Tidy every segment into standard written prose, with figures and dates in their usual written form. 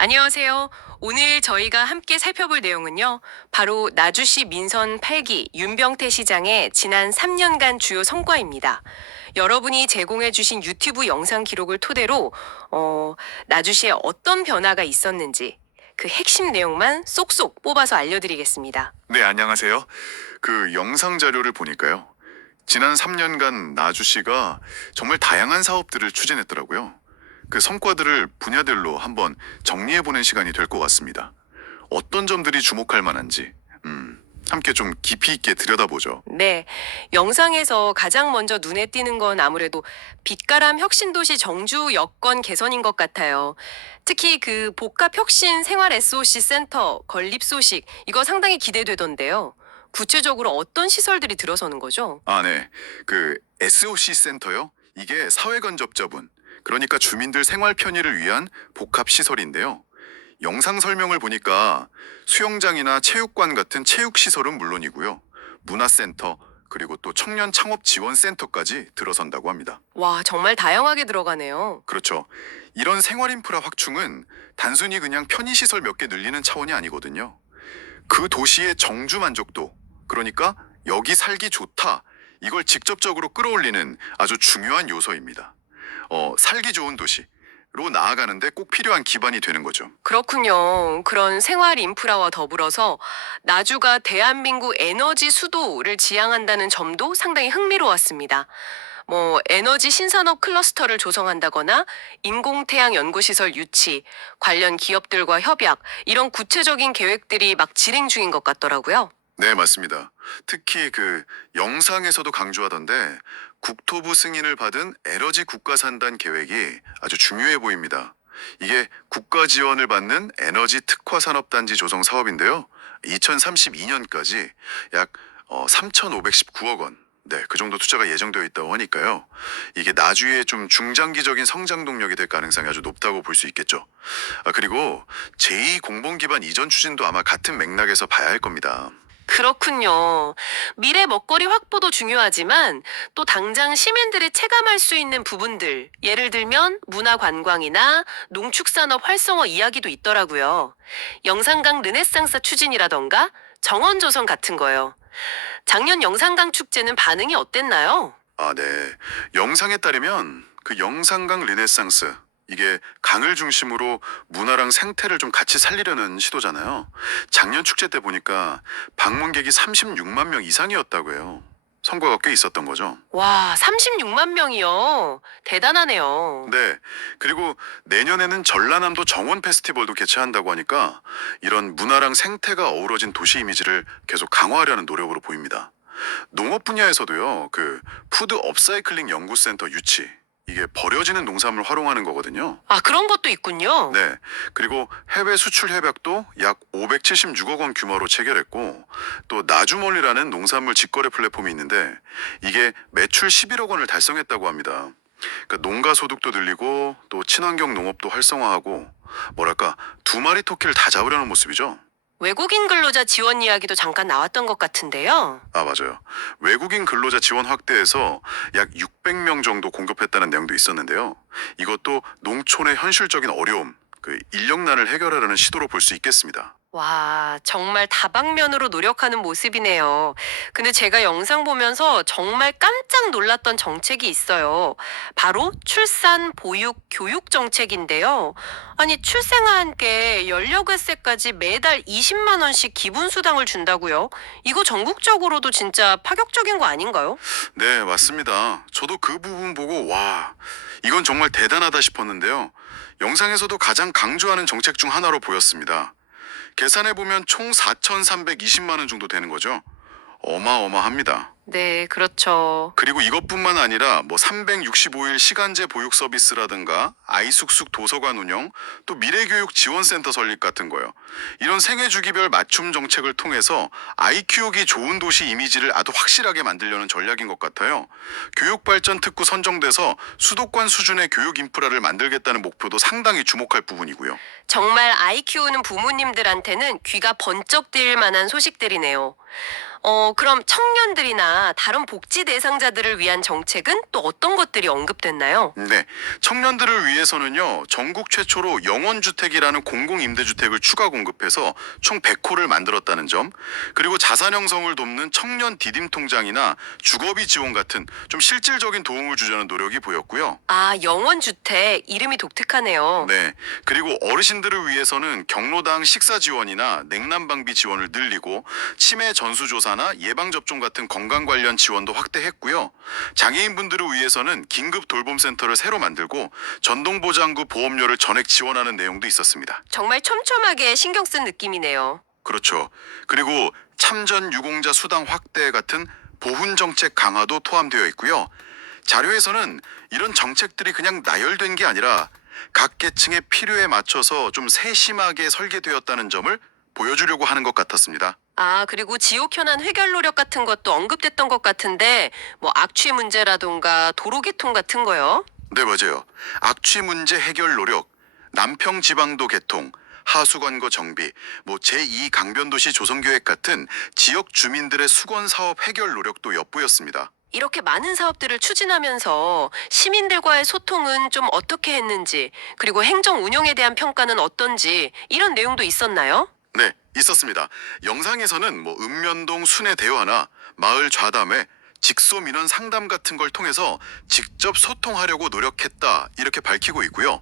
안녕하세요. 오늘 저희가 함께 살펴볼 내용은요. 바로 나주시 민선 8기 윤병태 시장의 지난 3년간 주요 성과입니다. 여러분이 제공해주신 유튜브 영상 기록을 토대로 나주시에 어떤 변화가 있었는지 그 핵심 내용만 쏙쏙 뽑아서 알려드리겠습니다. 네, 안녕하세요. 그 영상 자료를 보니까요. 지난 3년간 나주시가 정말 다양한 사업들을 추진했더라고요. 그 성과들을 분야별로 한번 정리해보는 시간이 될 것 같습니다. 어떤 점들이 주목할 만한지, 함께 좀 깊이 있게 들여다보죠. 네, 영상에서 가장 먼저 눈에 띄는 건 아무래도 빛가람 혁신도시 정주 여건 개선인 것 같아요. 특히 그 복합혁신 생활 SOC 센터 건립 소식, 이거 상당히 기대되던데요. 구체적으로 어떤 시설들이 들어서는 거죠? 아, 네. 그 SOC 센터요? 이게 사회간접자분, 그러니까 주민들 생활 편의를 위한 복합시설인데요. 영상 설명을 보니까 수영장이나 체육관 같은 체육시설은 물론이고요. 문화센터, 그리고 또 청년 창업 지원 센터까지 들어선다고 합니다. 와, 정말 다양하게 들어가네요. 그렇죠. 이런 생활 인프라 확충은 단순히 그냥 편의시설 몇 개 늘리는 차원이 아니거든요. 그 도시의 정주 만족도, 그러니까 여기 살기 좋다, 이걸 직접적으로 끌어올리는 아주 중요한 요소입니다. 살기 좋은 도시로 나아가는데 꼭 필요한 기반이 되는 거죠. 그렇군요. 그런 생활 인프라와 더불어서 나주가 대한민국 에너지 수도를 지향한다는 점도 상당히 흥미로웠습니다. 에너지 신산업 클러스터를 조성한다거나 인공태양 연구시설 유치, 관련 기업들과 협약, 이런 구체적인 계획들이 막 진행 중인 것 같더라고요. 네, 맞습니다. 특히 그 영상에서도 강조하던데 국토부 승인을 받은 에너지 국가산단 계획이 아주 중요해 보입니다. 이게 국가 지원을 받는 에너지 특화 산업단지 조성 사업인데요. 2032년까지 약 3,519억 원. 네, 그 정도 투자가 예정되어 있다고 하니까요. 이게 나주의 좀 중장기적인 성장 동력이 될 가능성이 아주 높다고 볼 수 있겠죠. 그리고 제2 공공 기반 이전 추진도 아마 같은 맥락에서 봐야 할 겁니다. 그렇군요. 미래 먹거리 확보도 중요하지만 또 당장 시민들이 체감할 수 있는 부분들, 예를 들면 문화관광이나 농축산업 활성화 이야기도 있더라고요. 영산강 르네상스 추진이라던가 정원 조성 같은 거요. 작년 영산강 축제는 반응이 어땠나요? 아, 네. 영상에 따르면 그 영산강 르네상스, 이게 강을 중심으로 문화랑 생태를 좀 같이 살리려는 시도잖아요. 작년 축제 때 보니까 방문객이 36만 명 이상이었다고 해요. 성과가 꽤 있었던 거죠. 와, 36만 명이요. 대단하네요. 네. 그리고 내년에는 전라남도 정원 페스티벌도 개최한다고 하니까 이런 문화랑 생태가 어우러진 도시 이미지를 계속 강화하려는 노력으로 보입니다. 농업 분야에서도요, 그 푸드 업사이클링 연구센터 유치, 이게 버려지는 농산물 활용하는 거거든요. 아, 그런 것도 있군요. 네. 그리고 해외 수출 협약도 약 576억 원 규모로 체결했고, 또 나주몰이라는 농산물 직거래 플랫폼이 있는데, 이게 매출 11억 원을 달성했다고 합니다. 그러니까 농가 소득도 늘리고, 또 친환경 농업도 활성화하고, 뭐랄까, 두 마리 토끼를 다 잡으려는 모습이죠. 외국인 근로자 지원 이야기도 잠깐 나왔던 것 같은데요. 아, 맞아요. 외국인 근로자 지원 확대해서 약 600명 정도 공급했다는 내용도 있었는데요. 이것도 농촌의 현실적인 어려움, 그 인력난을 해결하려는 시도로 볼 수 있겠습니다. 와, 정말 다방면으로 노력하는 모습이네요. 근데 제가 영상 보면서 정말 깜짝 놀랐던 정책이 있어요. 바로 출산, 보육, 교육 정책인데요. 아니, 출생아 함께 연료회세까지 매달 20만 원씩 기본수당을 준다고요? 이거 전국적으로도 진짜 파격적인 거 아닌가요? 네, 맞습니다. 저도 그 부분 보고 와, 이건 정말 대단하다 싶었는데요. 영상에서도 가장 강조하는 정책 중 하나로 보였습니다. 계산해보면 총 4,320만 원 정도 되는 거죠. 어마어마합니다. 네, 그렇죠. 그리고 이것뿐만 아니라 뭐 365일 시간제 보육 서비스라든가 아이숙숙 도서관 운영, 또 미래교육 지원센터 설립 같은 거요. 이런 생애 주기별 맞춤 정책을 통해서 아이 키우기 좋은 도시 이미지를 아주 확실하게 만들려는 전략인 것 같아요. 교육 발전 특구 선정돼서 수도권 수준의 교육 인프라를 만들겠다는 목표도 상당히 주목할 부분이고요. 정말 아이 키우는 부모님들한테는 귀가 번쩍 뜨일 만한 소식들이네요. 그럼 청년들이나 다른 복지 대상자들을 위한 정책은 또 어떤 것들이 언급됐나요? 네, 청년들을 위해서는요, 전국 최초로 영원주택이라는 공공임대주택을 추가 공급해서 총 100호를 만들었다는 점, 그리고 자산 형성을 돕는 청년 디딤 통장이나 주거비 지원 같은 좀 실질적인 도움을 주려는 노력이 보였고요. 아, 영원주택. 이름이 독특하네요. 네, 그리고 어르신들을 위해서는 경로당 식사 지원이나 냉난방비 지원을 늘리고 치매 전수조사나 예방접종 같은 건강 관련 지원도 확대했고요. 장애인분들을 위해서는 긴급 돌봄센터를 새로 만들고 전동보장구 보험료를 전액 지원하는 내용도 있었습니다. 정말 촘촘하게 신경 쓴 느낌이네요. 그렇죠. 그리고 참전 유공자 수당 확대 같은 보훈 정책 강화도 포함되어 있고요. 자료에서는 이런 정책들이 그냥 나열된 게 아니라 각 계층의 필요에 맞춰서 좀 세심하게 설계되었다는 점을 보여주려고 하는 것 같았습니다. 아, 그리고 지역 현안 해결 노력 같은 것도 언급됐던 것 같은데, 뭐 악취 문제라던가 도로 개통 같은 거요? 네, 맞아요. 악취 문제 해결 노력, 남평 지방도 개통, 하수관거 정비, 뭐 제2 강변도시 조성계획 같은 지역 주민들의 수건 사업 해결 노력도 엿보였습니다. 이렇게 많은 사업들을 추진하면서 시민들과의 소통은 좀 어떻게 했는지, 그리고 행정 운영에 대한 평가는 어떤지, 이런 내용도 있었나요? 네, 있었습니다. 영상에서는 뭐 읍면동 순회 대화나 마을 좌담회, 직소 민원 상담 같은 걸 통해서 직접 소통하려고 노력했다 이렇게 밝히고 있고요.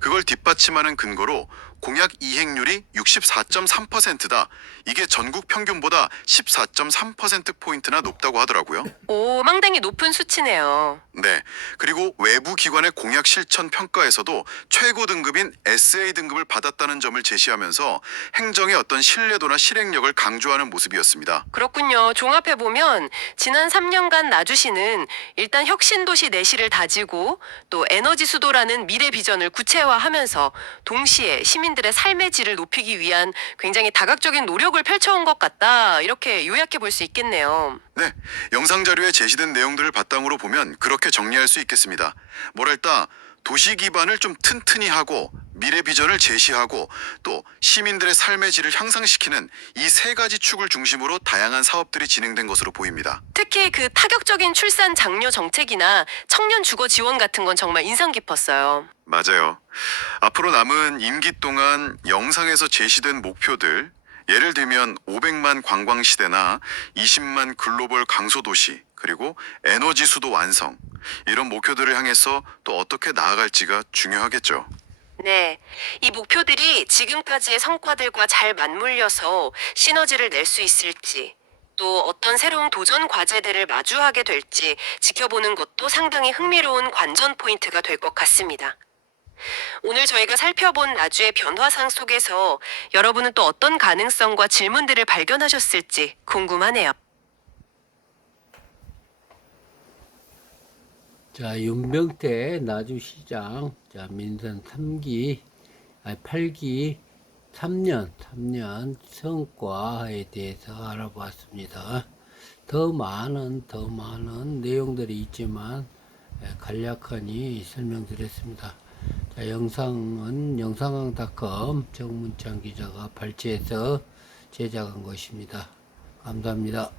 그걸 뒷받침하는 근거로 공약 이행률이 64.3%다. 이게 전국 평균보다 14.3%포인트나 높다고 하더라고요. 오, 상당히 높은 수치네요. 네. 그리고 외부 기관의 공약 실천 평가에서도 최고 등급인 SA 등급을 받았다는 점을 제시하면서 행정의 어떤 신뢰도나 실행력을 강조하는 모습이었습니다. 그렇군요. 종합해보면 지난 3년간 나주시는 일단 혁신도시 내실을 다지고 또 에너지 수도라는 미래 비전을 구체화하면서 동시에 시민들의 삶의 질을 높이기 위한 굉장히 다각적인 노력을 펼쳐온 것 같다. 이렇게 요약해 볼 수 있겠네요. 네, 영상 자료에 제시된 내용들을 바탕으로 보면 그렇게 정리할 수 있겠습니다. 뭐랄까, 도시 기반을 좀 튼튼히 하고 미래 비전을 제시하고 또 시민들의 삶의 질을 향상시키는 이 세 가지 축을 중심으로 다양한 사업들이 진행된 것으로 보입니다. 특히 그 타격적인 출산 장려 정책이나 청년 주거 지원 같은 건 정말 인상 깊었어요. 맞아요. 앞으로 남은 임기 동안 영상에서 제시된 목표들, 예를 들면 500만 관광 시대나 20만 글로벌 강소 도시, 그리고 에너지 수도 완성, 이런 목표들을 향해서 또 어떻게 나아갈지가 중요하겠죠. 네. 이 목표들이 지금까지의 성과들과 잘 맞물려서 시너지를 낼 수 있을지, 또 어떤 새로운 도전 과제들을 마주하게 될지 지켜보는 것도 상당히 흥미로운 관전 포인트가 될 것 같습니다. 오늘 저희가 살펴본 나주의 변화상 속에서 여러분은 또 어떤 가능성과 질문들을 발견하셨을지 궁금하네요. 자, 윤병태 나주시장, 자, 민선 3기, 8기, 3년 성과에 대해서 알아봤습니다. 더 많은 내용들이 있지만 간략하니 설명드렸습니다. 자, 영상은 영상왕닷컴 정문창 기자가 발췌해서 제작한 것입니다. 감사합니다.